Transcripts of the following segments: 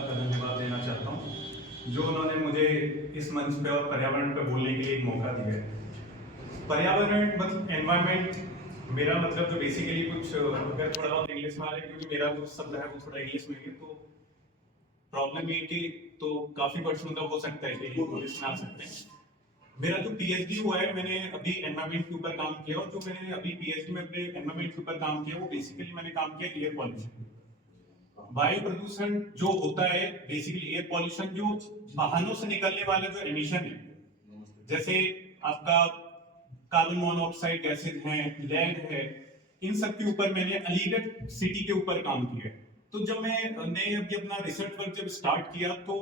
का धन्यवाद देना चाहता हूँ, जो उन्होंने मुझे इस मंच पे और पर्यावरण पे बोलने के लिए एक मौका दिया है। पर्यावरण मतलब एनवायरनमेंट, मेरा मतलब जो बेसिकली कुछ अगर थोड़ा बहुत इंग्लिश में आ रहा है, क्योंकि मेरा जो शब्द है वो थोड़ा इंग्लिश में है, तो प्रॉब्लम ये कि तो काफी वर्षों तक हो सकता है कि इंग्लिश में आ सकते हैं। मेरा जो पीएचडी हुआ है, मैंने अभी एनवायरनमेंट के ऊपर काम किया, और जो मैंने अभी पीएचडी में अपने एनवायरनमेंट के ऊपर काम किया वो बेसिकली मैंने काम किया एयर पॉल्यूशन। वायु प्रदूषण जो होता है, बेसिकली एयर पॉल्यूशन, जो वाहनों से निकलने वाला जो एमिशन है, जैसे आपका कार्बन मोनोऑक्साइड गैसेज हैं, लैंड है, इन सब के ऊपर मैंने अलीगढ़ सिटी के ऊपर काम किया। तो जब मैंने अभी अपना रिसर्च वर्क जब स्टार्ट किया, तो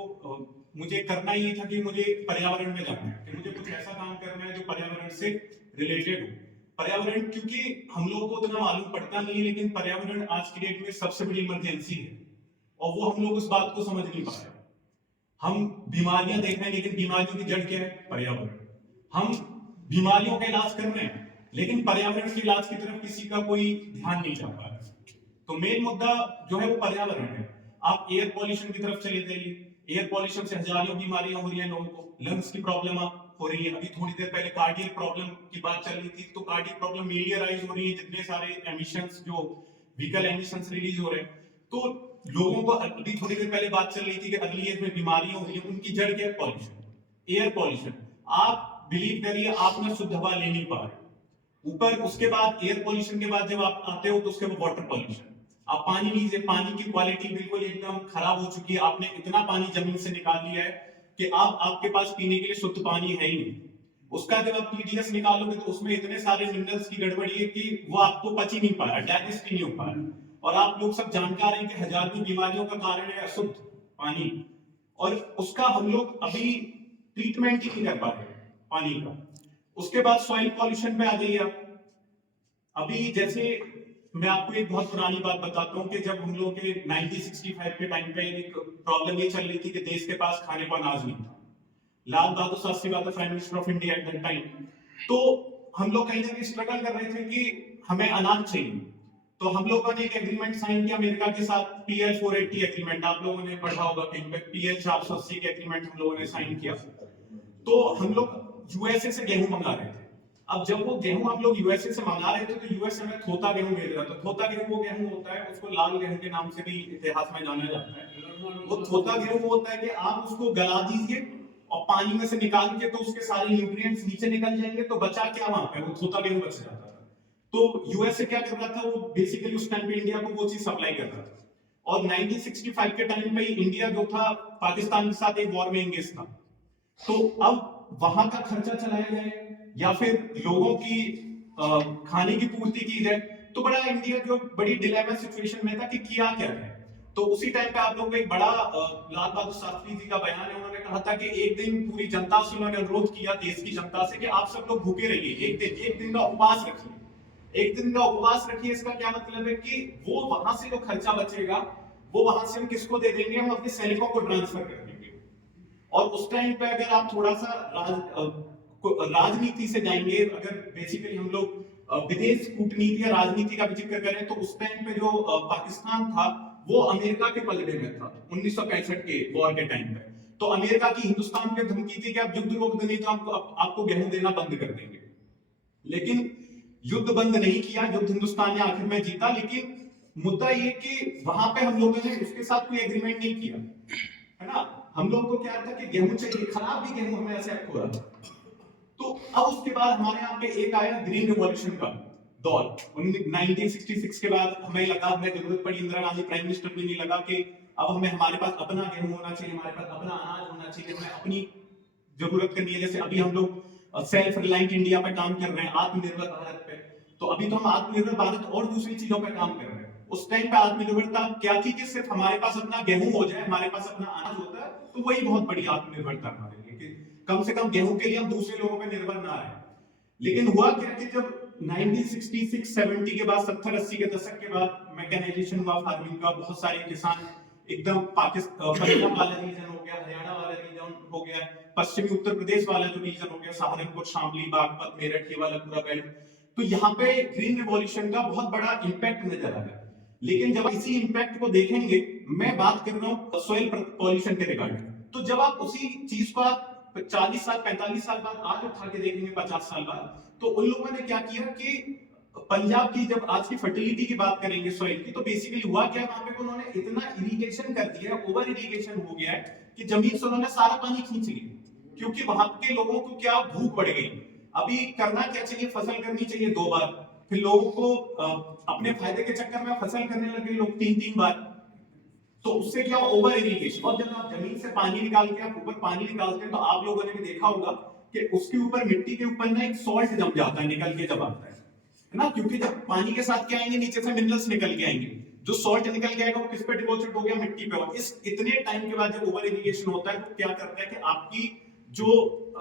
मुझे करना ये था कि मुझे पर्यावरण में जाना है, कि मुझे कुछ ऐसा काम करना है जो पर्यावरण से रिलेटेड हो। पर्यावरण, क्योंकि हम लोगों को उतना मालूम पड़ता नहीं है, लेकिन पर्यावरण आज की डेट में सबसे बड़ी इमरजेंसी है, और वो हम लोग उस बात को समझ नहीं पा रहे। हम बीमारियां देख रहे हैं, लेकिन बीमारियों की जड़ क्या है? पर्यावरण। हम बीमारियों का इलाज कर रहे हैं, लेकिन पर्यावरण के इलाज की तरफ किसी का कोई ध्यान नहीं जा पा रहा। तो मेन मुद्दा जो है वो पर्यावरण है। आप एयर पॉल्यूशन की तरफ चले जाइए, एयर पॉल्यूशन से हजारों बीमारियां हो रही हैं लोगों को, लंग्स की प्रॉब्लम हो रही है। अभी थोड़ी देर पहले कार्डियक प्रॉब्लम की बात चल रही थी, तो कार्डियक प्रॉब्लम मेनली अराइज हो रही है जितने सारे एमिशंस, जो व्हीकल एमिशंस रिलीज हो रहे हैं। तो लोगों को अभी थोड़ी देर पहले बात चल रही थी कि अर्ली एज में बीमारियां हो रही है, उनकी जड़ क्या है? Pollution, air pollution. आप बिलीव करिए, आप ना शुद्ध हवा ले नहीं पा रहे। ऊपर उसके बाद एयर पॉल्यूशन के बाद जब आप आते हो तो उसके बाद वाटर पॉल्यूशन। आप पानी लीजिए, पानी की क्वालिटी बिल्कुल एकदम खराब हो चुकी है। आपने इतना पानी जमीन से निकाल लिया है कि अब आपके पास पीने के लिए शुद्ध पानी है ही नहीं। उसका जब आप टीडीएस निकालोगे तो उसमें इतने सारे मिनरल्स की गड़बड़ी है कि वो आपको पच ही नहीं पा रहा, डाइजेस्ट ही नहीं हो पा रहा। और आप लोग सब जानकार हैं कि हजारों बीमारियों का कारण है अशुद्ध पानी, और उसका हम लोग अभी ट्रीटमेंट ही नहीं कर पा रहे पानी का। उसके बाद सॉइल पॉल्यूशन पे आ जाइए आप। अभी जैसे मैं आपको एक बहुत पुरानी बात बताता हूँ कि जब हम लोग के 1965 के टाइम पे एक प्रॉब्लम ये चल रही थी कि देश के पास खाने को अनाज नहीं था। लाल बहादुर शास्त्री था prime minister of India at that time. तो हम लोग कहीं ना कहीं स्ट्रगल कर रहे थे कि हमें अनाज चाहिए। तो हम लोगों ने एक एग्रीमेंट साइन किया अमेरिका के साथ, PL 480 एग्रीमेंट। आप लोगों ने पढ़ा होगा कहीं पे, PL 480 के एग्रीमेंट हम लोगों ने साइन किया। तो हम लोग यूएसए से गेहूं मंगा रहे थे। अब जब वो गेहूं हम लोग यूएसए से मंगा रहे थे, तो यूएसए में थोता गेहूं भेज रहा था। थोता गेहूं वो गेहूं होता है, उसको लाल गेहूं के नाम से भी इतिहास में जाना जाता है। वो थोता गेहूं वो होता है कि आप उसको गला दीजिए और पानी में से निकाल के तो उसके सारे न्यूट्रिएंट्स नीचे निकल जाएंगे, तो बचा क्या वहां पे? वो थोता गेहूं बच जाता था। तो यूएसए क्या कर रहा था, वो बेसिकली उस टाइम पे इंडिया को वो चीज सप्लाई कर रहा था। और 1965 के टाइम पे इंडिया जो था पाकिस्तान के साथ एक वॉर में एंगेज था। तो अब वहां का खर्चा चलाया जाए या फिर लोगों की खाने की पूर्ति की जाए, तो बड़ा इंडिया जो बड़ी डिलेमा सिचुएशन में था कि किया क्या है। तो उसी टाइम पे आप लोगों को एक बड़ा लाल बहादुर शास्त्री जी का बयान है। उन्होंने कहा था कि एक दिन पूरी जनता से उन्होंने अनुरोध किया, देश की जनता से, कि आप सब लोग भूखे रहिए, एक दिन का उपवास रखिए। एक दिन का उपवास रखिए, इसका क्या मतलब है कि वो वहां से जो खर्चा बचेगा वो वहां से हम किसको दे देंगे? हम अपने सैनिकों को ट्रांसफर कर देंगे। और उस टाइम पे अगर आप थोड़ा सा राजनीति से जाएंगे, अगर बेसिकली हम लोग विदेश कूटनीति या राजनीति का भी जिक्र करें, तो उस टाइम पे जो पाकिस्तान था वो अमेरिका के पलड़े में था 1965 के वॉर के टाइम पे। तो अमेरिका की हिंदुस्तान पे धमकी थी कि आप युद्ध रोक देंगे तो आपको गेहूं देना बंद कर देंगे। लेकिन युद्ध बंद नहीं किया, युद्ध हिंदुस्तान ने आखिर में जीता। लेकिन मुद्दा ये कि वहां पे हम लोगों ने उसके साथ कोई एग्रीमेंट नहीं किया, है ना। हम लोगों को क्या था कि गेहूं चाहिए, खराब भी गेहूं हमें एक्सेप्ट हो रहा था। तो अब उसके बाद हमारे यहाँ पे एक आया ग्रीन रिवॉल्यूशन का दौर। 1966 के बाद हमें लगा, हमें जरूरत पड़ी, इंदिरा गांधी प्राइम मिनिस्टर भी नहीं लगा कि अब हमें हमारे पास अपना गेहूं होना चाहिए, हमारे पास अपना अनाज होना चाहिए, हमें अपनी जरूरत करनी है। जैसे अभी हम लोग सेल्फ रिलायंट इंडिया पे काम कर रहे हैं, आत्मनिर्भर भारत पे। तो अभी तो हम आत्मनिर्भर भारत और दूसरी चीजों पे काम कर रहे हैं। उस टाइम पे आत्मनिर्भरता क्या थी कि सिर्फ हमारे पास अपना गेहूं हो जाए, हमारे पास अपना अनाज होता है, तो वही बहुत बड़ी आत्मनिर्भरता हमारे लिए, कि कम से कम गेहूं के लिए हम दूसरे लोगों पे निर्भर ना रहे। लेकिन हुआ क्या कि जब 1966-70 के बाद, 70-80 के दशक के बाद मैकेनाइजेशन हुआ फार्मिंग का, बहुत सारे किसान एकदम पंजाब वाला रीजन हो गया, हरियाणा वाला रीजन हो गया, पश्चिमी उत्तर प्रदेश वाला जो रीजन हो गया, सहारनपुर, शामली, बागपत, मेरठ, ये वाला पूरा बेल्ट। तो यहाँ पे ग्रीन रिवॉल्यूशन का बहुत बड़ा इंपैक्ट नजर आ गया। लेकिन जब इसी इंपैक्ट को देखेंगे, मैं बात कर रहा हूँ सॉइल पॉल्यूशन के रिगार्डिंग, तो जब आप उसी चीज को आप 40 साल 45 साल बाद आज उठा के देखेंगे, 50 साल बाद, तो उन लोगों ने क्या किया कि पंजाब की जब आज की फर्टिलिटी की बात करेंगे सॉइल की, तो बेसिकली हुआ क्या, वहां पे उन्होंने इतना इरिगेशन कर दिया, ओवर इरिगेशन हो गया है कि जमीन से उन्होंने सारा पानी खींच लिया, क्योंकि वहां के लोगों को क्या भूख बढ़ गई। अभी करना क्या चाहिए, फसल करनी चाहिए 2 बार, फिर लोगों को अपने फायदे के चक्कर में फसल करने लगे लोग 3-3 बार, तो उससे क्या ओवर इरिगेशन। और जब आप जमीन से पानी निकाल के आप ऊपर पानी निकालते हैं, तो आप लोगों ने भी देखा होगा कि उसके ऊपर मिट्टी के ऊपर ना एक सॉल्ट जम जाता है निकल के जब आता है ना, क्योंकि जब पानी के साथ क्या आएंगे, नीचे से मिनरल्स निकल के आएंगे, जो सॉल्ट निकल के आएगा वो किस पे डिपॉजिट हो गया, मिट्टी पे। और इस इतने टाइम के बाद जब ओवर इरिगेशन होता है, तो क्या करता है कि आपकी जो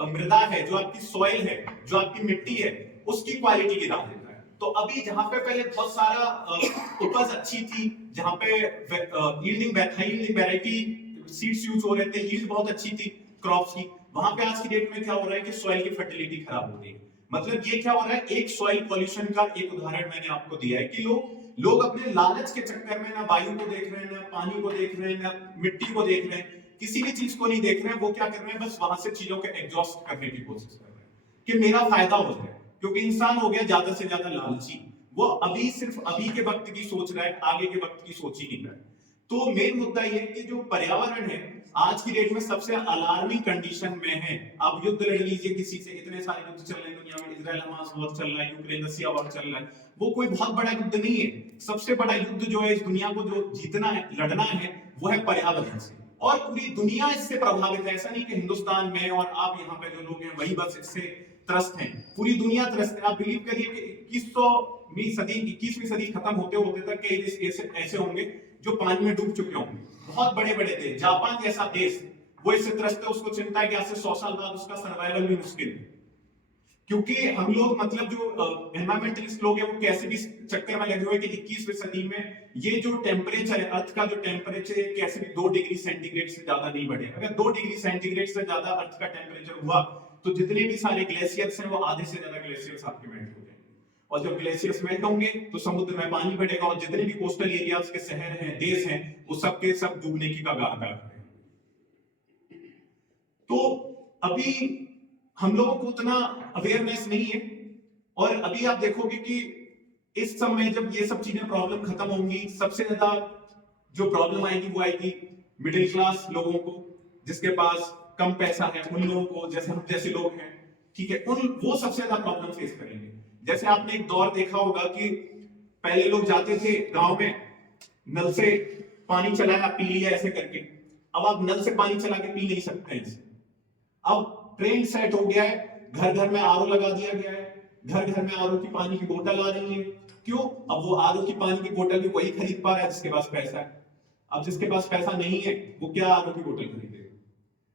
मृदा है, जो आपकी सॉइल है, जो आपकी मिट्टी है, उसकी क्वालिटी गिरा देता है। तो अभी जहां पे पहले बहुत सारा उपज अच्छी थी, जहां पे yielding high yielding variety seeds use हो रहे थे, यील्ड बहुत अच्छी थी क्रॉप्स की, वहां पे आज की डेट में क्या हो रहा है कि सॉइल की फर्टिलिटी खराब हो रही है। मतलब ये क्या हो रहा है, एक सॉइल पॉल्यूशन का एक उदाहरण मैंने आपको दिया है कि लोग अपने लालच के चक्कर में ना वायु को देख रहे हैं, ना पानी को देख रहे हैं, ना मिट्टी को देख रहे हैं, किसी भी चीज को नहीं देख रहे हैं। वो क्या कर रहे हैं, बस वहां से चीजों को एग्जॉस्ट करने की कोशिश कर रहे हैं कि मेरा फायदा हो जाए, क्योंकि इंसान हो गया ज्यादा से ज्यादा लालची। वो अभी सिर्फ अभी के वक्त की सोच रहा है, आगे के वक्त की सोच ही नहीं रहा है। तो मेन मुद्दा ये है कि जो पर्यावरण है आज की डेट में सबसे अलार्मिंग कंडीशन में है। आप युद्ध लड़ लीजिए किसी से, इतने सारे युद्ध चल रहे हैं दुनिया में, इजराइल हमास वॉर चल रहा है, यूक्रेन रसिया वॉर चल रहा है, वो कोई बहुत बड़ा युद्ध नहीं है। सबसे बड़ा युद्ध जो है इस दुनिया को जो जीतना है, लड़ना है, वो है पर्यावरण से। और पूरी दुनिया इससे प्रभावित है, ऐसा नहीं कि हिंदुस्तान में और आप यहाँ पे जो लोग हैं वही बस इससे त्रस्त हैं, पूरी दुनिया त्रस्त है। आप बिलीव करिए कि 21वीं सदी खत्म होते होते तक कई देश ऐसे होंगे जो पानी में डूब चुके होंगे, बहुत बड़े बड़े देश, जापान जैसा देश, वो इससे त्रस्त है, उसको चिंता है कि आज से 100 साल बाद उसका सर्वाइवल भी मुश्किल है। क्योंकि हम लोग मतलब जो एनवायरमेंटलिस्ट लोग हैं वो कैसे भी चक्कर में लगे हुए कि 21वीं सदी में ये जो टेम्परेचर है, अर्थ का जो टेम्परेचर है, कैसे भी 2 डिग्री सेंटीग्रेड से ज्यादा नहीं बढ़े। अगर 2 डिग्री सेंटीग्रेड से ज्यादा अर्थ का टेम्परेचर हुआ, तो जितने भी सारे ग्लेशियर्स हैं वो आधे से ज्यादा ग्लेशियर्स आपके मेल्ट हो जाएंगे, और जब ग्लेशियर्स मेल्ट होंगे तो समुद्र में पानी बढ़ेगा, और जितने भी कोस्टल एरियाज के शहर हैं, देश हैं, वो सब के सब डूबने की कगार पर हैं। तो अभी हम लोगों को उतना अवेयरनेस नहीं है, और अभी आप देखोगे कि इस समय जब ये सब चीजें प्रॉब्लम खत्म होंगी, सबसे ज्यादा जो प्रॉब्लम आएगी वो आएगी मिडिल क्लास लोगों को, जिसके पास कम पैसा है, उन लोगों को, जैसे हम जैसे लोग हैं, ठीक है, वो सबसे ज्यादा प्रॉब्लम फेस करेंगे। जैसे आपने एक दौर देखा होगा कि पहले लोग जाते थे गांव में, नल से पानी चलाया पी लिया ऐसे करके, अब आप नल से पानी चला के पी नहीं सकते हैं। अब ट्रेंड सेट हो गया है, घर घर में आरओ लगा दिया गया है, घर घर में आरओ की पानी की बोतल आ रही है। क्यों? अब वो आरओ की पानी की बोतल भी वही खरीद पा रहा है जिसके पास पैसा है। अब जिसके पास पैसा नहीं है वो क्या आरओ की बोतल खरीदेगा?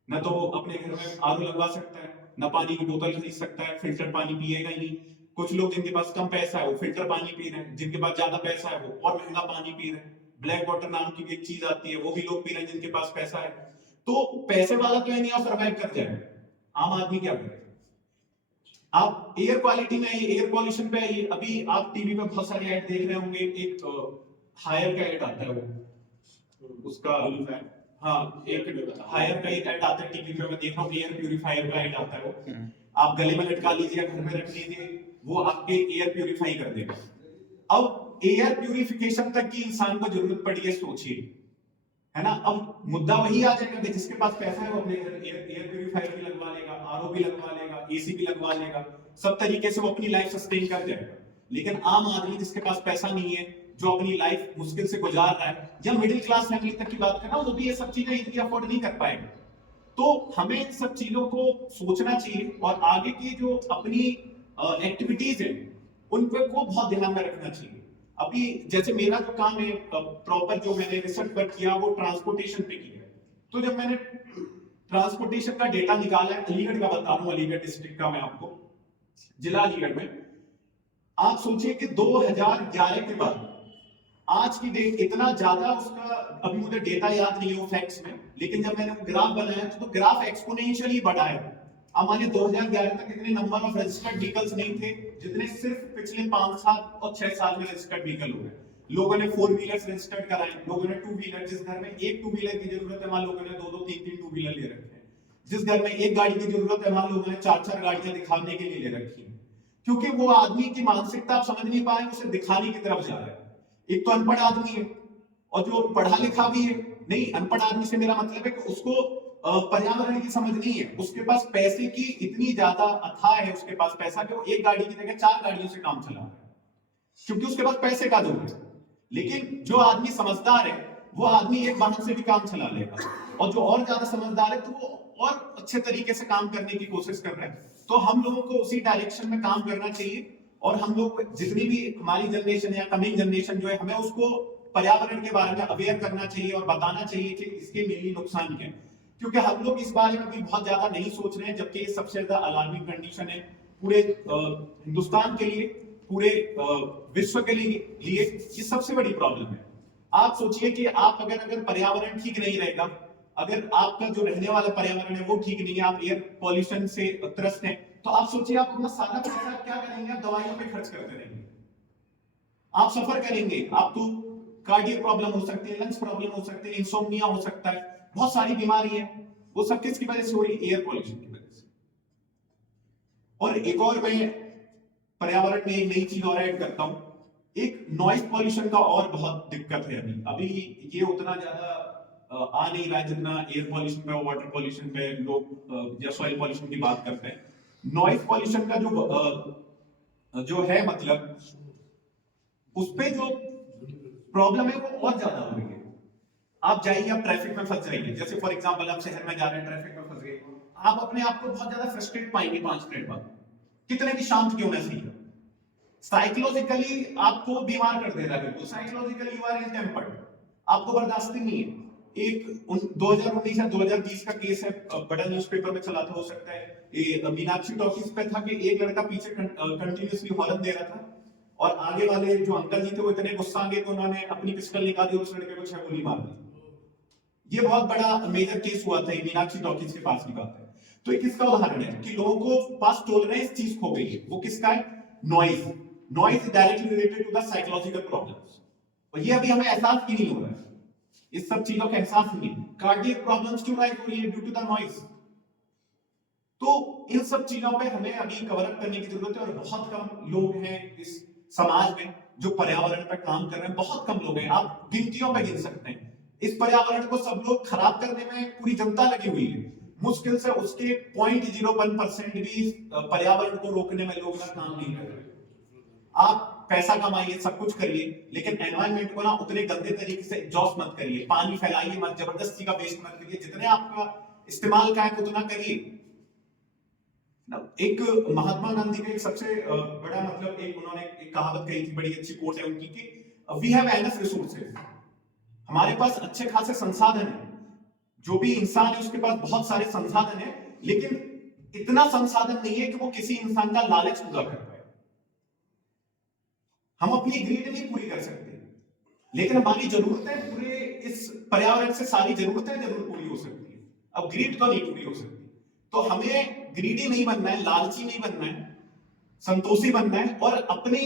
ना तो वो अपने घर में आरओ लगवा सकता है, ना पानी की बोतल खरीद सकता है, फिल्टर पानी पिएगा ही नहीं। कुछ लोग जिनके पास कम पैसा है वो फिल्टर पानी पी रहे हैं, जिनके पास ज्यादा पैसा है वो और महंगा पानी पी रहे हैं। ब्लैक वाटर नाम की भी एक चीज आती है, वो भी लोग पी रहे हैं जिनके पास पैसा है। तो पैसे वाला तो नहीं सर्वाइव कर जाएगा, आम आदमी क्या करेगा? आप एयर क्वालिटी में आइए, एयर पॉल्यूशन पे आइए। अभी आप टीवी पे बहुत सारे ऐड देख रहे होंगे, एक हायर का ऐड आता है, वो उसका हाँ, एक हायर का एक ऐड आता है टीवी पे, मैं देख रहा हूँ, एयर प्यूरिफायर का ऐड आता है वो। आप गले में लटका लीजिए, घर में रख लीजिए, वो आपके एयर प्यूरिफाई कर देगा। अब एयर प्यूरिफिकेशन तक की इंसान को जरूरत पड़ी है, सोचिए, है ना। अब मुद्दा वही आ जाएगा कि जिसके पास पैसा है वो अपने घर एयर प्यूरिफायर भी लगवा लेगा, आरओ भी लगवा लेगा, एसी भी लगवा लेगा, सब तरीके से वो अपनी लाइफ सस्टेन कर जाएगा। लेकिन आम आदमी जिसके पास पैसा नहीं है, जो अपनी लाइफ मुश्किल से गुजार रहा है, या मिडिल क्लास फैमिली तक की बात करना, वो भी ये सब चीजें इतनी अफोर्ड नहीं कर पाएगा। तो हमें इन सब चीजों को सोचना चाहिए, और आगे की जो अपनी एक्टिविटीज है उन पे को बहुत ध्यान में रखना चाहिए। अभी जैसे मेरा जो काम है प्रॉपर, जो मैंने रिसर्च पर किया वो ट्रांसपोर्टेशन पे किया है। तो जब मैंने ट्रांसपोर्टेशन का डेटा निकाला है, अलीगढ़ का बता रहा हूं, अलीगढ़ डिस्ट्रिक्ट का मैं आपको, जिला अलीगढ़ में, आप सोचिए कि 2011 के बाद आज की डेट इतना ज्यादा उसका, अभी मुझे डेटा याद नहीं है फैक्ट्स में, लेकिन जब मैंने वो ग्राफ बनाया तो ग्राफ एक्सपोनेंशियली बढ़ा है। अब मानिए 2011 तक इतने नंबर ऑफ रजिस्टर्ड व्हीकल्स नहीं थे जितने सिर्फ पिछले 5 साल और 6 साल में रजिस्टर्ड व्हीकल हो गए। लोगों ने 4 व्हीलर्स रजिस्टर्ड कराए, लोगों ने 2 व्हीलर, जिस घर में एक 2 व्हीलर की जरूरत है वहां लोगों ने 2-2 3-3 2 व्हीलर ले रखे हैं, जिस घर में एक गाड़ी की जरूरत है वहां लोगों ने 4-4 गाड़ियां दिखाने के लिए ले रखी हैं, क्योंकि वो आदमी की मानसिकता आप समझ नहीं पाए, उसे दिखाने की तरफ जा रहा है। एक तो अनपढ़ आदमी है और जो पढ़ा लिखा भी है, नहीं अनपढ़ आदमी से मेरा मतलब है कि उसको पर्यावरण की समझ नहीं है, उसके पास पैसे की इतनी ज्यादा अथाह है उसके पास पैसा कि वो एक गाड़ी की जगह 4 गाड़ियों से काम चला रहा है, क्योंकि उसके पास पैसे का जोर है। लेकिन जो आदमी समझदार है वो आदमी एक वाहन से भी काम चला लेगा, और जो और ज्यादा समझदार है तो वो और अच्छे तरीके से काम करने की कोशिश कर रहे हैं। तो हम लोगों को उसी डायरेक्शन में काम करना चाहिए, और हम लोग जितनी भी हमारी जनरेशन या कमिंग जनरेशन जो है, हमें उसको पर्यावरण के बारे में अवेयर करना चाहिए और बताना चाहिए कि इसके मेनली नुकसान क्या है, क्योंकि हम लोग इस बारे में भी बहुत ज्यादा नहीं सोच रहे हैं, जबकि ये सबसे ज्यादा अलार्मिंग कंडीशन है पूरे हिंदुस्तान के लिए, पूरे विश्व के लिए ये सबसे बड़ी प्रॉब्लम है। आप सोचिए कि आप अगर पर्यावरण ठीक नहीं रहेगा, अगर आपका जो रहने वाला पर्यावरण है वो ठीक नहीं है, आप एयर पॉल्यूशन से त्रस्त हैं, तो आप सोचिए आप अपना सारा पैसा क्या करेंगे, आप दवाइयों पे खर्च करते रहेंगे, आप सफर करेंगे, आपको कार्डियक प्रॉब्लम हो सकती है, लंग्स प्रॉब्लम हो सकती है, इंसोम्निया हो सकता है, बहुत सारी बीमारी है, वो सब किसकी वजह से हो रही है, एयर पॉल्यूशन की वजह से। और एक और मैं पर्यावरण में एक नई चीज और ऐड करता हूं, एक नॉइज पॉल्यूशन का और बहुत दिक्कत है। अभी ये उतना ज्यादा आ नहीं रहा है जितना एयर पॉल्यूशन पे और वाटर पॉल्यूशन पे लोग या सॉइल पॉल्यूशन की बात करते हैं। नॉइज पॉल्यूशन का जो है मतलब उस पे जो प्रॉब्लम है वो और ज्यादा हो रही है। आप जाइए, आप ट्रैफिक में फंस जाइए, जैसे फॉर एग्जांपल आप शहर में जा रहे हैं, ट्रैफिक में फंस गए, आप अपने आप को बहुत ज्यादा फ्रस्ट्रेट पाएंगे 5 मिनट बाद, कितने भी शांत क्यों ना सही। साइकोलॉजिकली आपको बीमार कर देगा, बिल्कुल साइकोलॉजिकली यू आर इनटेम्पर्ड, आपको बर्दाश्त नहीं है। एक 2019 या 2020 का केस है, बड़ा न्यूज़पेपर में चला था, हो सकता है ये मीनाक्षी टॉकीज पे था, कि एक लड़का पीछे कंटिन्यूअसली हॉर्न दे रहा था, और आगे वाले जो अंकल जी थे वो इतने गुस्सा आ गए कि उन्होंने अपनी पिस्टल निकाली और उस लड़के को 6 गोली मार दी। ये बहुत बड़ा मेजर केस हुआ था, मीनाक्षी टॉकीज के पास की बात है। तो एक इसका उदाहरण है कि लोगों को पास टॉलरेंस चीज खो गई है। वो किसका है? Noise. Noise directly related to the psychological problems, और ये अभी हमें एहसास ही नहीं हो रहा है, इस सब चीजों का एहसास नहीं। कार्डियक प्रॉब्लम्स क्यों राइज हो रही है? Due to the noise. तो इन सब चीजों पे हमें अभी कवर अप करने की जरूरत है, और बहुत कम लोग हैं इस समाज में जो पर्यावरण पर काम कर रहे हैं, बहुत कम लोग हैं, आप गिनतियों पे गिन सकते हैं। इस पर्यावरण को सब लोग खराब करने में पूरी जनता लगी हुई है, मुश्किल से उसके 0.01% भी पर्यावरण को रोकने में लोग ना काम नहीं कर रहे। आप पैसा कमाइए, सब कुछ करिए, लेकिन एनवायरनमेंट को ना उतने गंदे तरीके से एग्जॉस्ट मत करिए, पानी फैलाइए मत, जबरदस्ती का वेस्ट मत करिए, जितने आपका इस्तेमाल का है उतना करिए। एक महात्मा गांधी का एक सबसे बड़ा मतलब एक उन्होंने एक कहावत कही थी, बड़ी अच्छी कोट है उनकी, कि वी हैव एनफ रिसोर्सेज, हमारे पास अच्छे खासे संसाधन है, जो भी इंसान है उसके पास बहुत सारे संसाधन है, लेकिन इतना संसाधन नहीं है कि वो किसी इंसान का लालच पूरा कर पाए। हम अपनी ग्रीड नहीं पूरी कर सकते, लेकिन हमारी जरूरतें पूरे इस पर्यावरण से सारी जरूरतें जरूर पूरी हो सकती है। अब ग्रीड तो नहीं पूरी हो सकती, तो हमें ग्रीडी नहीं बनना है, लालची नहीं बनना है, संतोषी बनना है, और अपने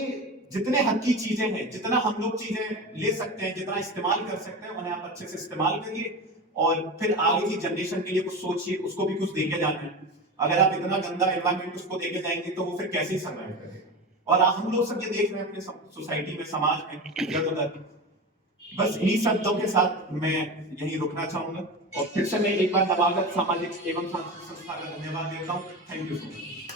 जितने हद की चीजें हैं, जितना हम लोग चीजें ले सकते हैं, जितना इस्तेमाल कर सकते हैं, उन्हें आप अच्छे से इस्तेमाल करिए, और फिर आगे की जनरेशन के लिए कुछ सोचिए, उसको भी कुछ देके जाना है। अगर आप इतना गंदा एनवायरनमेंट उसको देके जाएंगे तो वो फिर कैसे सर्वाइव करेगा। और हम लोग सब ये देख रहे हैं अपने सोसाइटी में, समाज में, इधर उधर। बस इन्हीं शब्दों के साथ मैं यहीं रुकना चाहूंगा, और फिर से मैं एक बार नवागत सामाजिक एवं सांस्कृतिक संस्था का धन्यवाद देता हूँ। Thank you so much.